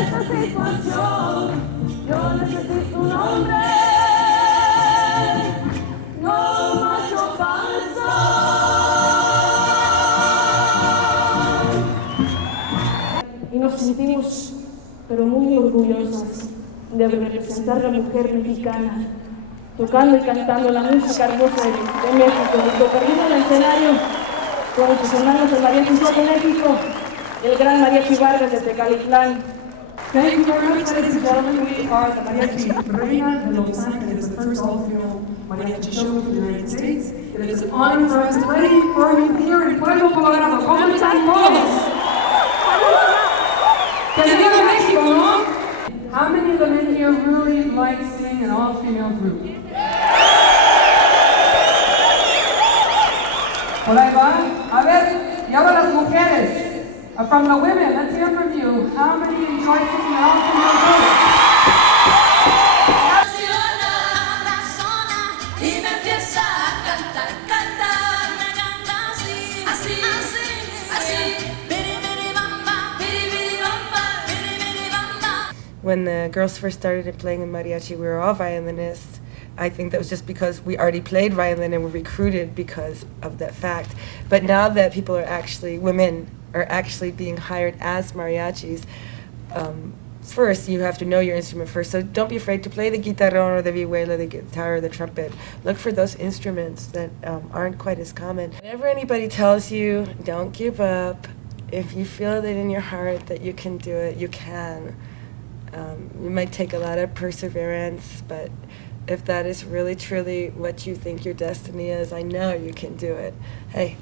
esta situación, yo necesito un hombre, no macho panza. Y nos sentimos, pero muy orgullosas de representar a la mujer mexicana, tocando y cantando la música hermosa de México, y tocando el escenario con sus hermanos del Mariachi de México, el gran Mariachi Vargas de Tecalitlán. Thank you very much, ladies and gentlemen. We are the Mariachi Reyna de Los Ángeles, the first all-female mariachi show in the United States. It is an honor for us to play for you here in Pueblo Colorado. ¿Cómo están todos? Que viva México, ¿no? How many of them in here really like seeing an all-female group? Por ahí va. A ver, y ahora las mujeres. From the women, let's hear from you. How many enjoy singing an all-female group? When the girls first started playing in mariachi, we were all violinists. I think that was just because we already played violin and were recruited because of that fact. But now that people are actually, women are actually being hired as mariachis, first you have to know your instrument first. So don't be afraid to play the guitarrón or the vihuela, the guitar or the trumpet. Look for those instruments that aren't quite as common. Whenever anybody tells you, don't give up, if you feel it in your heart that you can do it, you can. It might take a lot of perseverance, but if that is really truly what you think your destiny is, I know you can do it. Hey,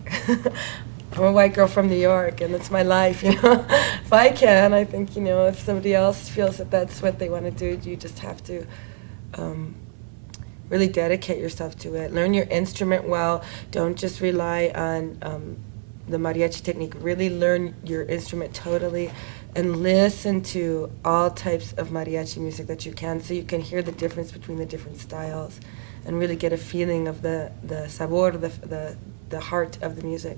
I'm a white girl from New York, and it's my life, you know. If I can, I think, you know, if somebody else feels that that's what they want to do, you just have to really dedicate yourself to it. Learn your instrument well. Don't just rely on the mariachi technique. Really learn your instrument totally, and listen to all types of mariachi music that you can, so you can hear the difference between the different styles and really get a feeling of the sabor, the heart of the music.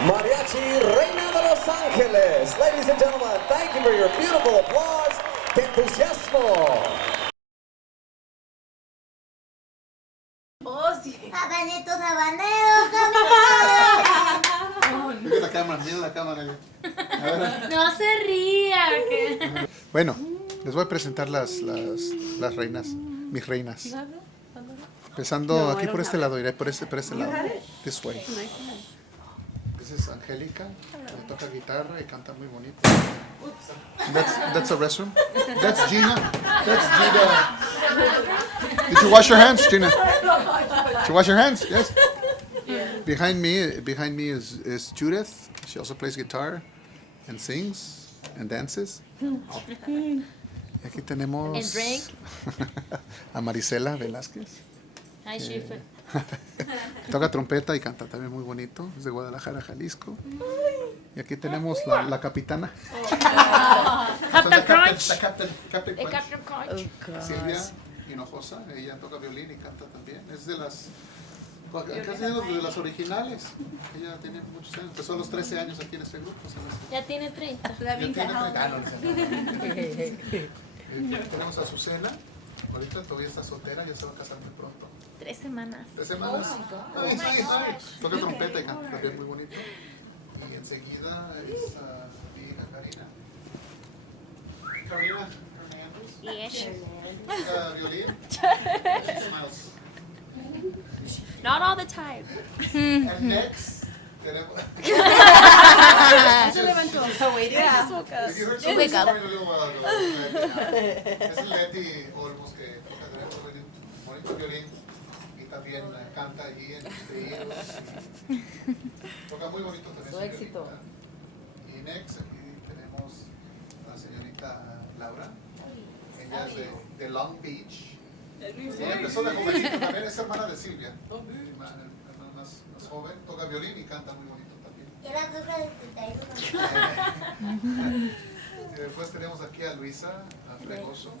Mariachi Reyna de Los Ángeles. Ladies and gentlemen, thank you for your beautiful applause. ¡Qué entusiasmo! Oh, sí. Habanitos, habaneros, Mira la cámara, mira la cámara. No se ría. Bueno, les voy a presentar las reinas, mis reinas. Empezando aquí por este lado, iré por este lado. This way. Esa es Angélica, toca guitarra y canta muy bonito. That's a restroom. That's Gina. That's Gina. Did you wash your hands, Gina? Did you wash your hands? Yes. Behind me is Judith. She also plays guitar and sings and dances. Y aquí tenemos a Marisela Velázquez. Hi, Schiffer. Toca trompeta y canta también muy bonito. Es de Guadalajara, Jalisco. Y aquí tenemos la capitana. Captain Crunch. Captain Crunch. Silvia Hinojosa. Ella toca violín y canta también. Es de las... Casi de las originales. Ella tiene muchos años. Empezó a los 13 años aquí en este grupo. Ya tiene 30. Ya tiene 30. Tenemos a Azucena. Ahorita todavía está soltera, ya se va a casar muy pronto. 3 semanas. 3 semanas. Toca trompeta y canta también muy bonito. Y enseguida es mi hija Karina. Karina Hernandez. Yes. Toca violín. Smiles. Not all the time. And next, tenemos... Se levantó. Yeah. If you heard Just wake up. something a little while ago, es Leti Olmos que toca muy bonito violín y también canta allí en los tríos. Toca muy bonito también su éxito. Y next aquí tenemos a la señorita Laura. Ella es de Long Beach. Ella empezó de jovencita también, es hermana de Silvia. Hermana más joven, toca violín y canta muy bonito también. Yo la toco de 71. Después tenemos aquí a Luisa, a Fregoso.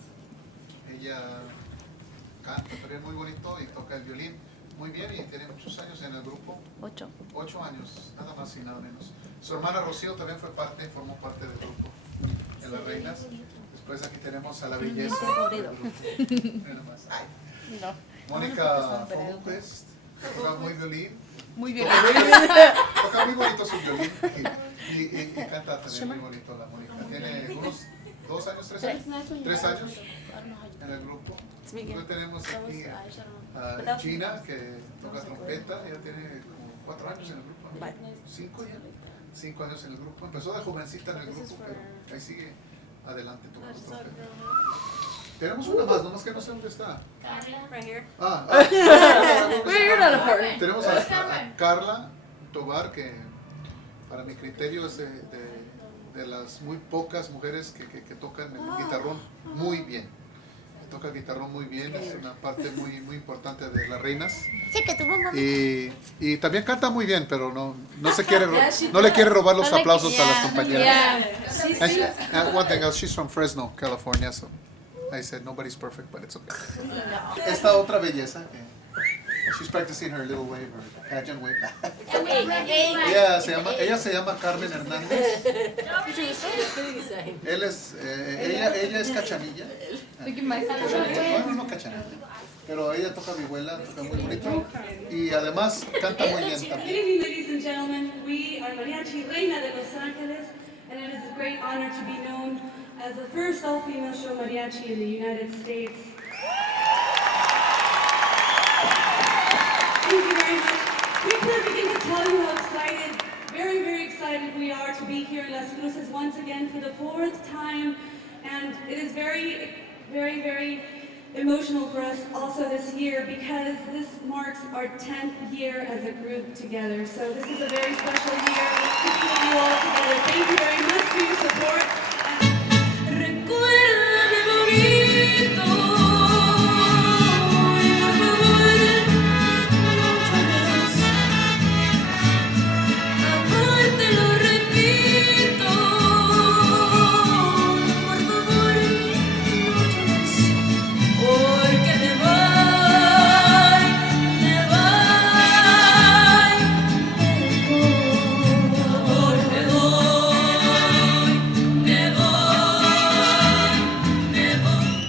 Ella canta también muy bonito y toca el violín muy bien y tiene muchos años en el grupo. 8 años, nada más y nada menos. Su hermana Rocío también formó parte del grupo en las Reynas. Después aquí tenemos a la belleza. Mónica Fonquest, toca muy violín. Muy bien. Toca muy bonito su violín y canta también muy bonito la Mónica. Tiene unos 2 años, 3 años. 3 años en el grupo. Después tenemos aquí a Gina que toca trompeta. Ella tiene como 4 años en el grupo. 5 años en el grupo. Empezó de jovencita en el grupo, pero ahí sigue adelante tocando trompeta. Tenemos una más, nomás que no sé dónde está. Right here. Tenemos a Carla Tobar, que para mi criterio es de las muy pocas mujeres que tocan el guitarrón muy bien. Toca el guitarrón muy bien, es una parte muy importante de las Reynas. Sí, que tuvo un momento. Y también canta muy bien, pero no le quiere robar los aplausos a las compañeras. And one thing else, she's from Fresno, California, so I said nobody's perfect, but it's okay. Esta otra belleza, she's practicing her little wave, her pageant wave. Ella se llama Carmen Hernández. Ella es cachanilla. No cachanilla. Pero ella toca vihuela, toca muy bonito y además canta muy bien Good también. evening, ladies and gentlemen. We are Mariachi Reyna de Los Angeles, and it is a great honor to be known as the first all-female show mariachi in the United States. Thank you very much. We can't begin to tell you how excited, very excited we are to be here in Las Cruces once again for the 4th time, and it is very emotional for us also this year because this marks our 10th year as a group together. So this is a very special year to see you all together. Thank you very much for your support. Recuérdame bonito, por favor, amor, te lo repito, por favor, porque me voy, amor, me voy,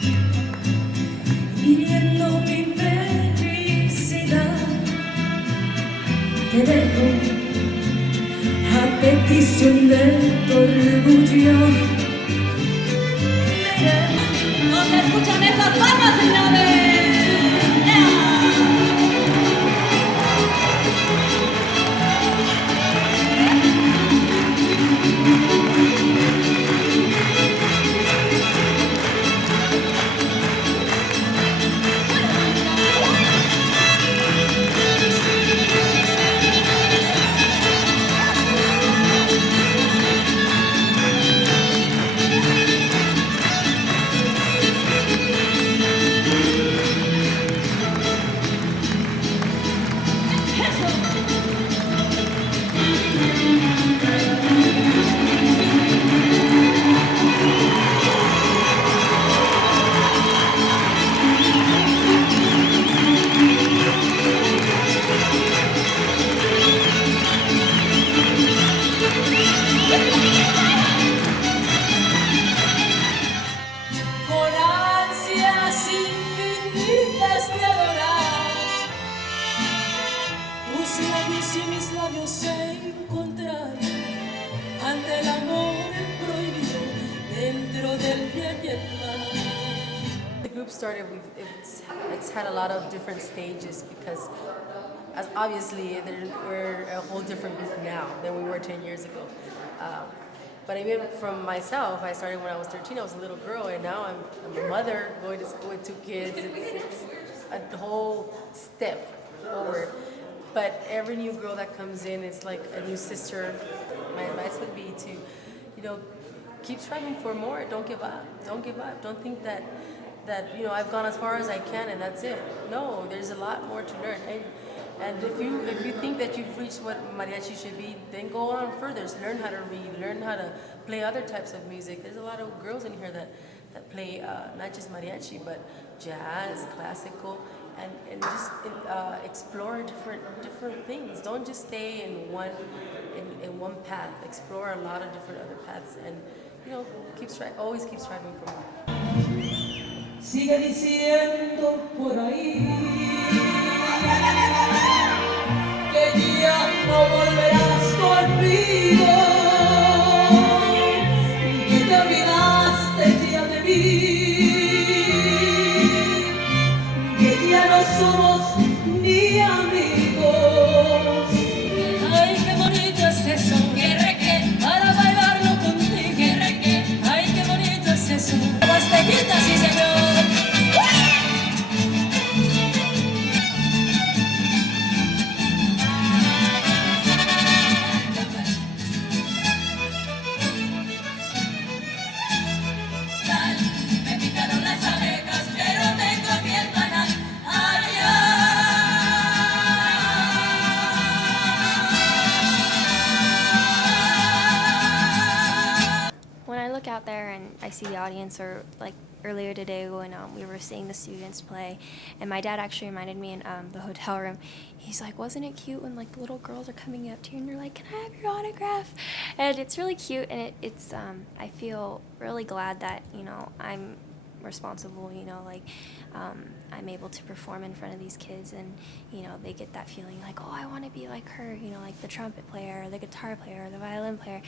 hiriendo mi felicidad, te dejo a petición de tu orgullo. No se escuchan esas palmas, señores. Con ansias infinitas de adorar, tus labios y mis labios se encontraron ante el amor prohibido dentro del bien y el mal. The group started, it's had a lot of different stages because as obviously we're a whole different group now than we were 10 years ago. But even from myself, I started when I was 13. I was a little girl, and now I'm a mother going to school with 2 kids. It's a whole step forward. But every new girl that comes in is like a new sister. My advice would be to, keep striving for more. Don't give up. Don't give up. Don't think that I've gone as far as I can and that's it. No, there's a lot more to learn. And if you think that you've reached what mariachi should be, then go on further. Learn how to read, learn how to play other types of music. There's a lot of girls in here that play not just mariachi, but jazz, classical, and just explore different things. Don't just stay in one path. Explore a lot of different other paths, and always keep striving for more. Sigue diciendo por ahí que ya no volverás conmigo, que te olvidaste ya de mí, que ya no somos ni amigos. Ay, qué bonito es eso, para bailarlo contigo. Ay, qué bonito es eso, pues te quitas, sí señor. Out there and I see the audience, or like earlier today when we were seeing the students play, and my dad actually reminded me in the hotel room, he's like, wasn't it cute when like the little girls are coming up to you and you're like, can I have your autograph? And it's really cute, and it's I feel really glad that I'm responsible, I'm able to perform in front of these kids, and they get that feeling like, oh, I want to be like her, like the trumpet player or the guitar player or the violin player.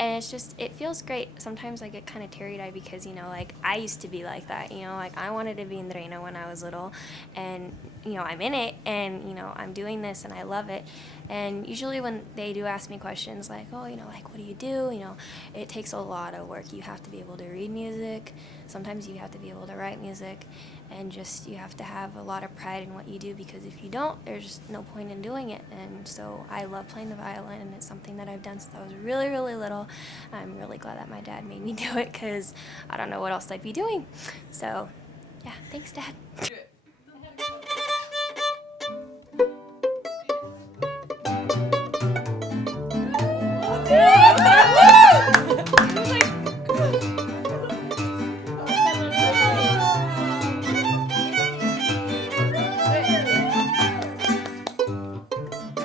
And it's just, it feels great. Sometimes I get kind of teary-eyed because, like, I used to be like that, like, I wanted to be in Reyna when I was little, and, I'm in it, and, I'm doing this, and I love it. And usually when they do ask me questions like, oh, like, what do you do? It takes a lot of work. You have to be able to read music. Sometimes you have to be able to write music. And just, you have to have a lot of pride in what you do, because if you don't, there's no point in doing it. And so I love playing the violin, and it's something that I've done since I was really, really little. I'm really glad that my dad made me do it, because I don't know what else I'd be doing. So, yeah, thanks, Dad.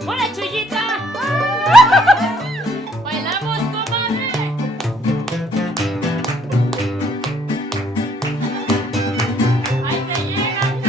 ¡Hola, Chuyita! ¡Bailamos, comadre! ¡Ahí te llegan!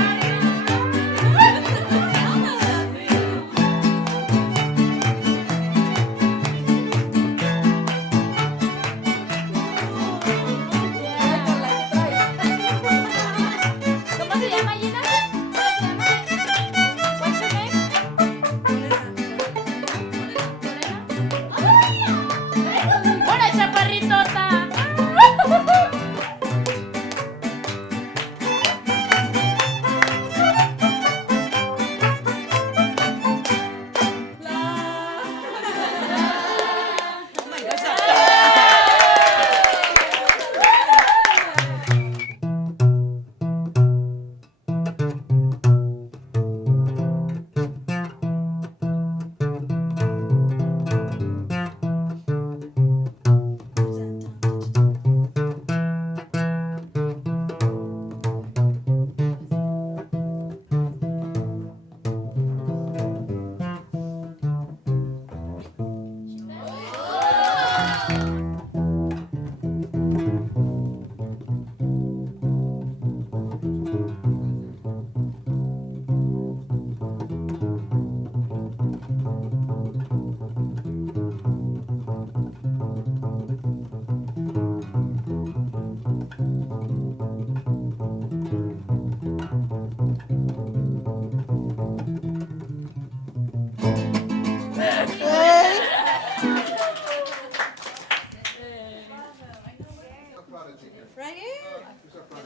Right here.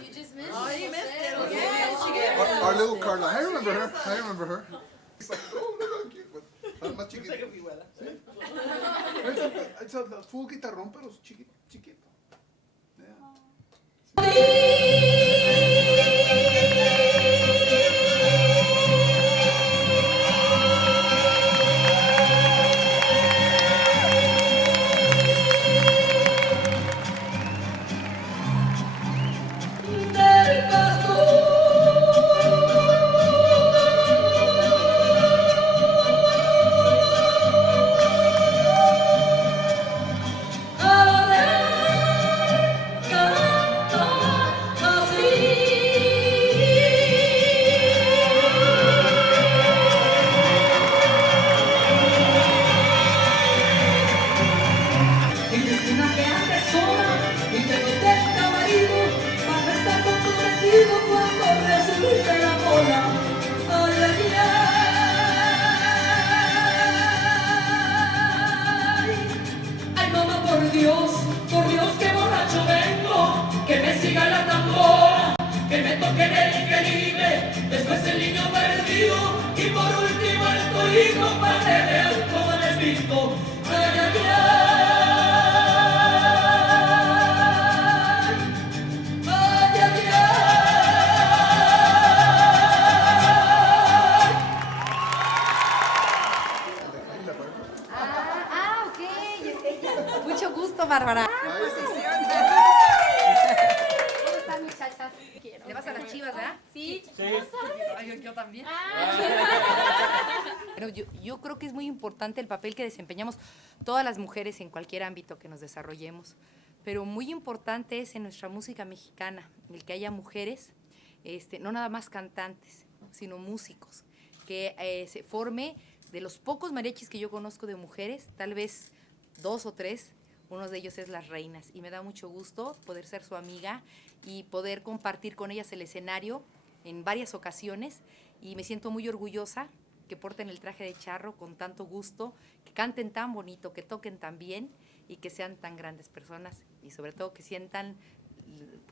You just missed Oh, you missed it. Yeah, she Our little Carla. I remember her. I remember her. It's like, oh, look how cute. Más chiquita. ¿Sí? Es el full guitarrón, pero chiquito. Por Dios, que borracho vengo, que me siga la tambora, que me toquen el que libre, después el niño perdido, y por último el torito, para que vean cómo les pinto. Ay, ay, ay, ay, ay, ok. Mucho gusto, Bárbara. ¿Cómo están, muchachas? ¿Le vas a las Chivas, verdad? Sí. Ay, yo también. Pero yo creo que es muy importante el papel que desempeñamos todas las mujeres en cualquier ámbito que nos desarrollemos. Pero muy importante es en nuestra música mexicana, el que haya mujeres, no nada más cantantes, sino músicos, que se forme de los pocos mariachis que yo conozco de mujeres, tal vez 2 o 3, uno de ellos es las Reynas, y me da mucho gusto poder ser su amiga y poder compartir con ellas el escenario en varias ocasiones, y me siento muy orgullosa que porten el traje de charro con tanto gusto, que canten tan bonito, que toquen tan bien y que sean tan grandes personas, y sobre todo que sientan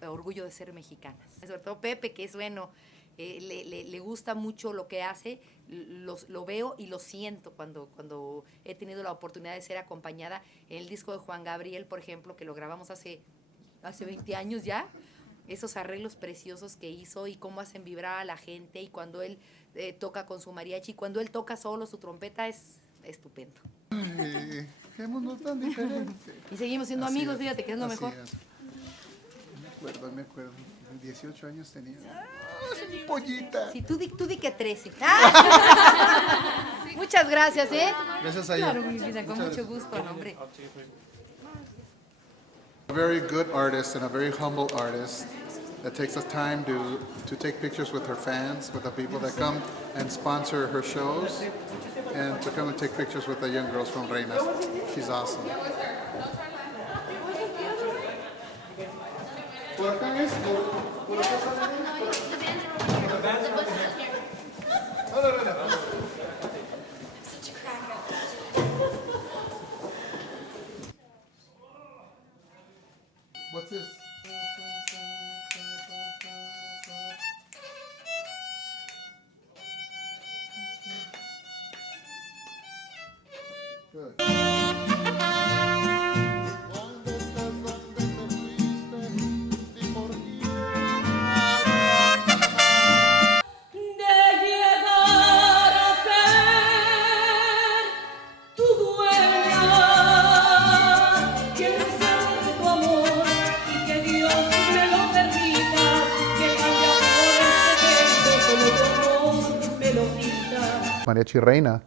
orgullo de ser mexicanas. Sobre todo Pepe, que es bueno, le gusta mucho lo que hace, lo veo y lo siento cuando he tenido la oportunidad de ser acompañada en el disco de Juan Gabriel, por ejemplo, que lo grabamos hace 20 años ya, esos arreglos preciosos que hizo y cómo hacen vibrar a la gente, y cuando él toca con su mariachi, cuando él toca solo su trompeta, es estupendo. Ay, qué mundo tan diferente. Y seguimos siendo Así amigos, es, fíjate que es lo así mejor. es. Me acuerdo. 18 años tenía. ¡Ay, pollita! Sí, tú di que 13. Muchas gracias, ¿eh? Gracias a ella. Claro, mi vida, con Muchas mucho gusto, no, hombre. A very good artist and a very humble artist that takes the time to take pictures with her fans, with the people that come and sponsor her shows, and to come and take pictures with the young girls from Reynas. She's awesome. ¿Por acá es? ¿Por acá What's this? Good. Mariachi Reyna,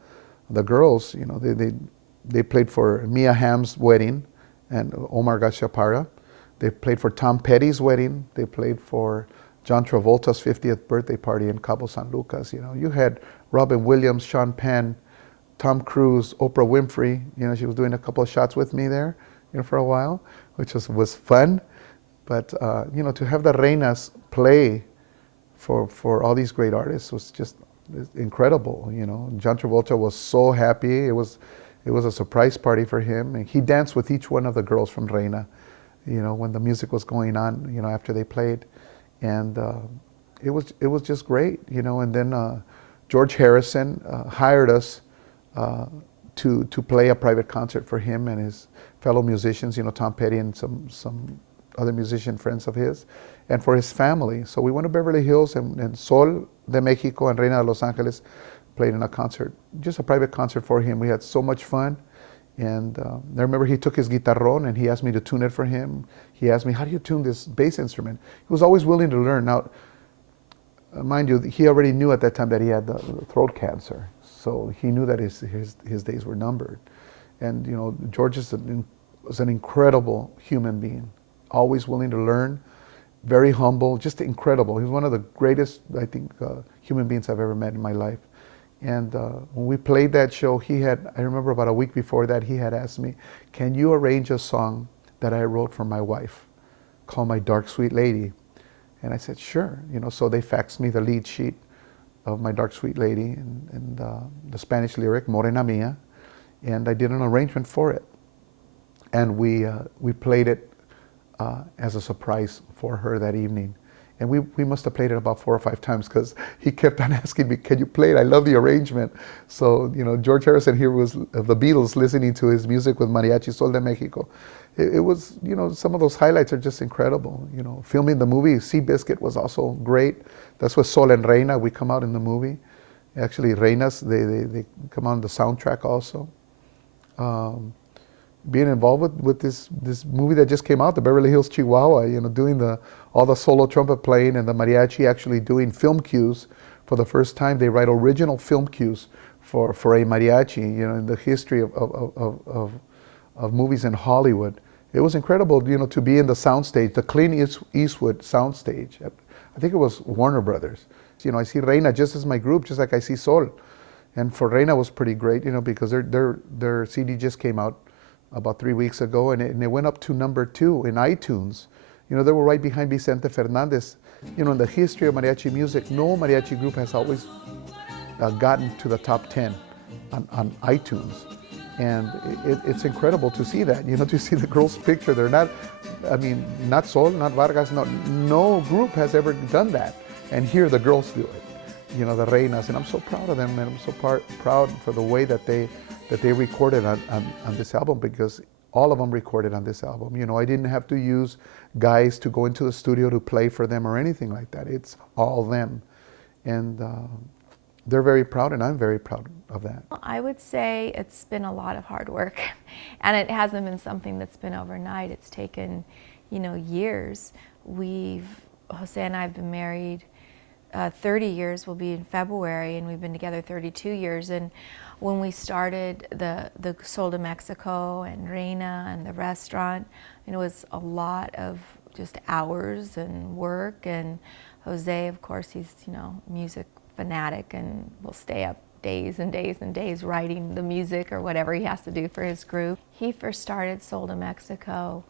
the girls, you know, they played for Mia Hamm's wedding and Omar Garcia Parra. They played for Tom Petty's wedding. They played for John Travolta's 50th birthday party in Cabo San Lucas. You know, you had Robin Williams, Sean Penn, Tom Cruise, Oprah Winfrey. You know, she was doing a couple of shots with me there, you know, for a while, which was fun. But you know, to have the Reynas play for all these great artists was just incredible. You know, John Travolta was so happy. It was a surprise party for him, and he danced with each one of the girls from Reyna. when the music was going on, after they played. And it was just great, and then George Harrison hired us to play a private concert for him and his fellow musicians, Tom Petty and some other musician friends of his, and for his family. So we went to Beverly Hills, and Sol de Mexico and Reyna de Los Angeles played in a concert, just a private concert for him. We had so much fun. And I remember he took his guitarrón and he asked me to tune it for him. He asked me, how do you tune this bass instrument? He was always willing to learn. Now, mind you, he already knew at that time that he had the throat cancer. So he knew that his days were numbered. And George was an incredible human being, always willing to learn, very humble, just incredible. He was one of the greatest, I think, human beings I've ever met in my life. And when we played that show, I remember about a week before that, he had asked me, can you arrange a song that I wrote for my wife called My Dark Sweet Lady? And I said, sure. So they faxed me the lead sheet of My Dark Sweet Lady and the Spanish lyric, Morena Mia, and I did an arrangement for it. And we played it as a surprise for her that evening. And we must have played it about 4 or 5 times because he kept on asking me, can you play it? I love the arrangement. So, George Harrison here was the Beatles listening to his music with Mariachi Sol de Mexico. It was, some of those highlights are just incredible. Filming the movie, Seabiscuit was also great. That's with Sol and Reyna, we come out in the movie. Actually, Reynas, they come on the soundtrack also. Being involved with this movie that just came out, the Beverly Hills Chihuahua, doing all the solo trumpet playing and the mariachi actually doing film cues for the first time. They write original film cues for a mariachi, in the history of movies in Hollywood. It was incredible, to be in the soundstage, the Clint Eastwood soundstage. I think it was Warner Brothers. I see Reyna just as my group, just like I see Sol. And for Reyna was pretty great, because their CD just came out about 3 weeks ago, and it went up to number 2 in iTunes. They were right behind Vicente Fernandez. In the history of mariachi music, no mariachi group has always gotten to the top 10 on iTunes. And it's incredible to see that, to see the girls' picture. They're not Sol, not Vargas, no group has ever done that. And here the girls do it, the Reynas. And I'm so proud of them, and I'm so proud for the way that they recorded on this album, because all of them recorded on this album. I didn't have to use guys to go into the studio to play for them or anything like that. It's all them. And they're very proud, and I'm very proud of that. I would say it's been a lot of hard work, and it hasn't been something that's been overnight. It's taken, years. Jose and I have been married 30 years, will be in February, and we've been together 32 years. And when we started the Sol de Mexico and Reyna and the restaurant, it was a lot of just hours and work. And Jose, of course, he's, music fanatic and will stay up days and days and days writing the music or whatever he has to do for his group. He first started Sol de Mexico,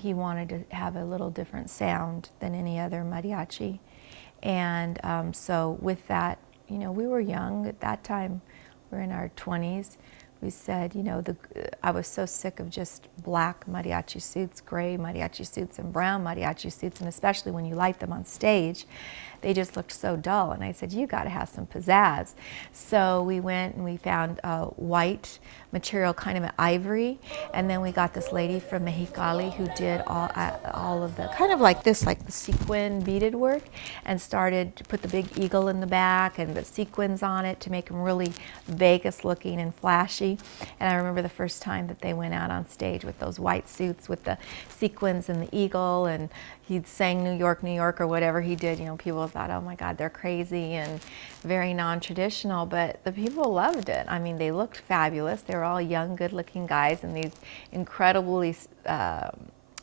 he wanted to have a little different sound than any other mariachi. And so with that, we were young at that time. We were in our 20s. We said, I was so sick of just black mariachi suits, gray mariachi suits, and brown mariachi suits, and especially when you light them on stage, they just looked so dull. And I said, you got to have some pizzazz. So we went and we found white material, kind of an ivory, and then we got this lady from Mexicali who did all of the, kind of like this, like the sequin beaded work, and started to put the big eagle in the back and the sequins on it to make them really Vegas looking and flashy. And I remember the first time that they went out on stage with those white suits with the sequins and the eagle, and he sang New York, New York, or whatever he did. People thought, oh my God, they're crazy and very non-traditional, but the people loved it. I mean, they looked fabulous. They were all young, good-looking guys in these incredibly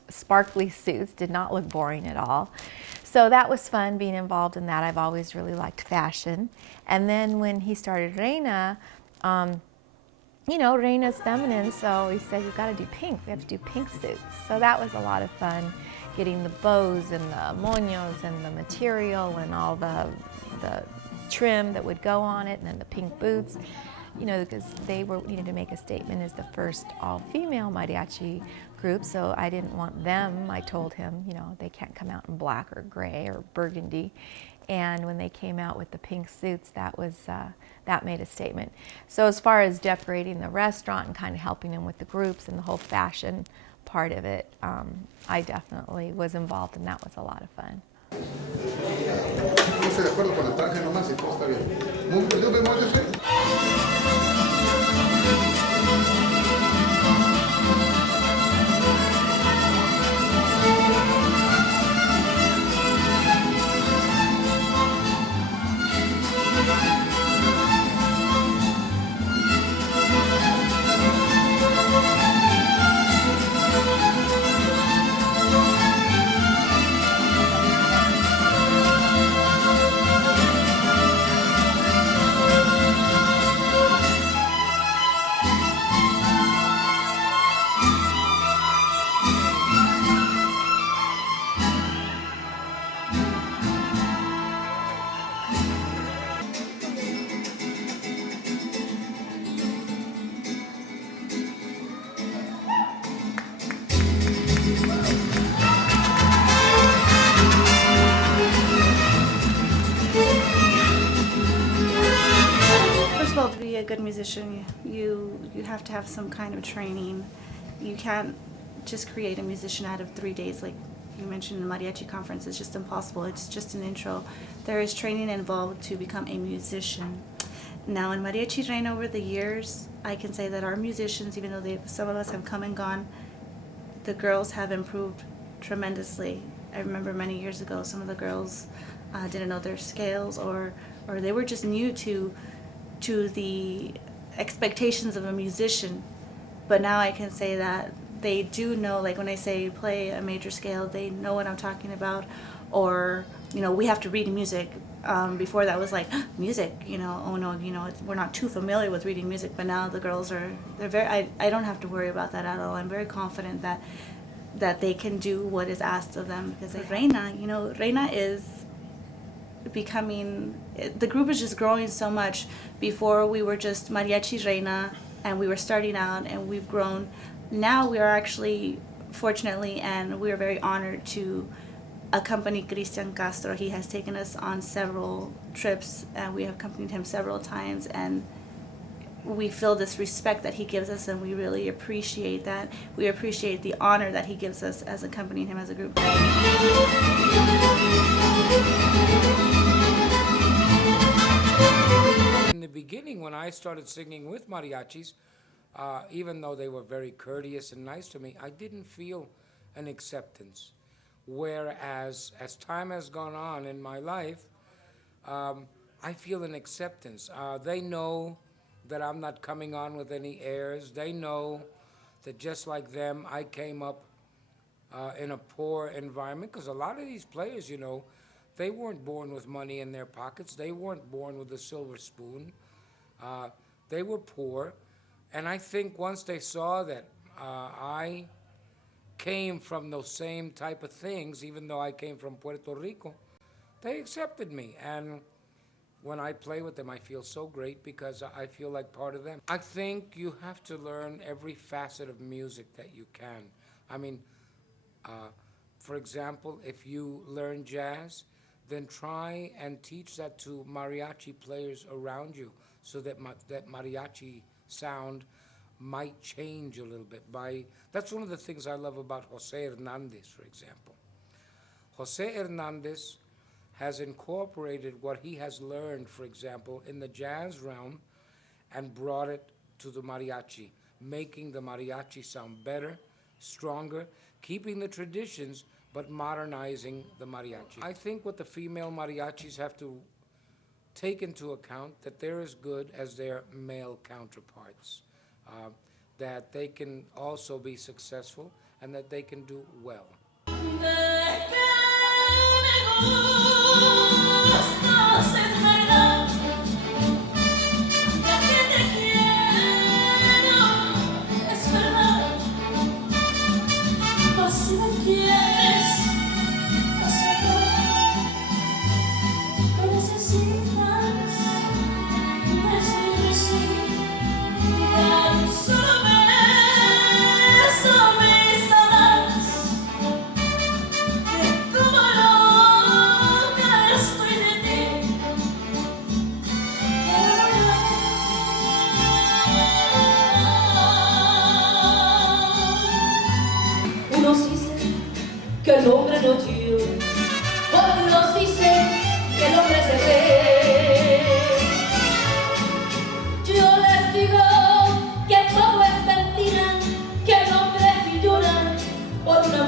sparkly suits. Did not look boring at all. So that was fun being involved in that. I've always really liked fashion. And then when he started Reyna, Reyna's feminine, so he said, you've got to do pink. We have to do pink suits. So that was a lot of fun, getting the bows and the moños and the material and all the trim that would go on it, and then the pink boots. you know, because they were needing to make a statement as the first all-female mariachi group, so I didn't want them, I told him, you know, they can't come out in black or gray or burgundy. And when they came out with the pink suits, that made a statement. So as far as decorating the restaurant and kind of helping them with the groups and the whole fashion part of it, I definitely was involved, and that was a lot of fun. No estoy de acuerdo con el traje nomás y todo está bien. Move a little bit more this way. To be a good musician, you have to have some kind of training. You can't just create a musician out of 3 days, like you mentioned in the mariachi conference. It's just impossible. It's just an intro. There is training involved to become a musician. Now in Mariachi Reyna, over the years, I can say that our musicians, even though some of us have come and gone, the girls have improved tremendously. I remember many years ago, some of the girls didn't know their scales, or they were just new to the expectations of a musician. But now I can say that they do know, like when I say play a major scale, they know what I'm talking about. Or, you know, we have to read music. Before that was like, music, you know, oh no, you know, we're not too familiar with reading music. But now the girls they're very, I don't have to worry about that at all. I'm very confident that they can do what is asked of them. Because like Reyna, you know, Reyna is becoming, the group is just growing so much. Before we were just Mariachi Reyna and we were starting out, and we've grown. Now we are actually, fortunately, and we are very honored to accompany Cristian Castro. He has taken us on several trips, and we have accompanied him several times, and we feel this respect that he gives us, and we really appreciate that. We appreciate the honor that he gives us as accompanying him as a group. In the beginning, when I started singing with mariachis, even though they were very courteous and nice to me, I didn't feel an acceptance. Whereas, as time has gone on in my life, I feel an acceptance. They know that I'm not coming on with any airs. They know that just like them, I came up in a poor environment, because a lot of these players, you know, they weren't born with money in their pockets. They weren't born with a silver spoon. They were poor. And I think once they saw that I came from those same type of things, even though I came from Puerto Rico, they accepted me. And when I play with them, I feel so great because I feel like part of them. I think you have to learn every facet of music that you can. I mean, for example, if you learn jazz, then try and teach that to mariachi players around you, so that that mariachi sound might change a little bit. That's one of the things I love about Jose Hernandez, for example. Jose Hernandez has incorporated what he has learned, for example, in the jazz realm, and brought it to the mariachi, making the mariachi sound better, stronger, keeping the traditions, but modernizing the mariachi. I think what the female mariachis have to take into account, that they're as good as their male counterparts, that they can also be successful, and that they can do well. Algunos dicen que el hombre no llora, otros dicen que el hombre se ve. Yo les digo que todo es mentira, que el hombre sí llora por una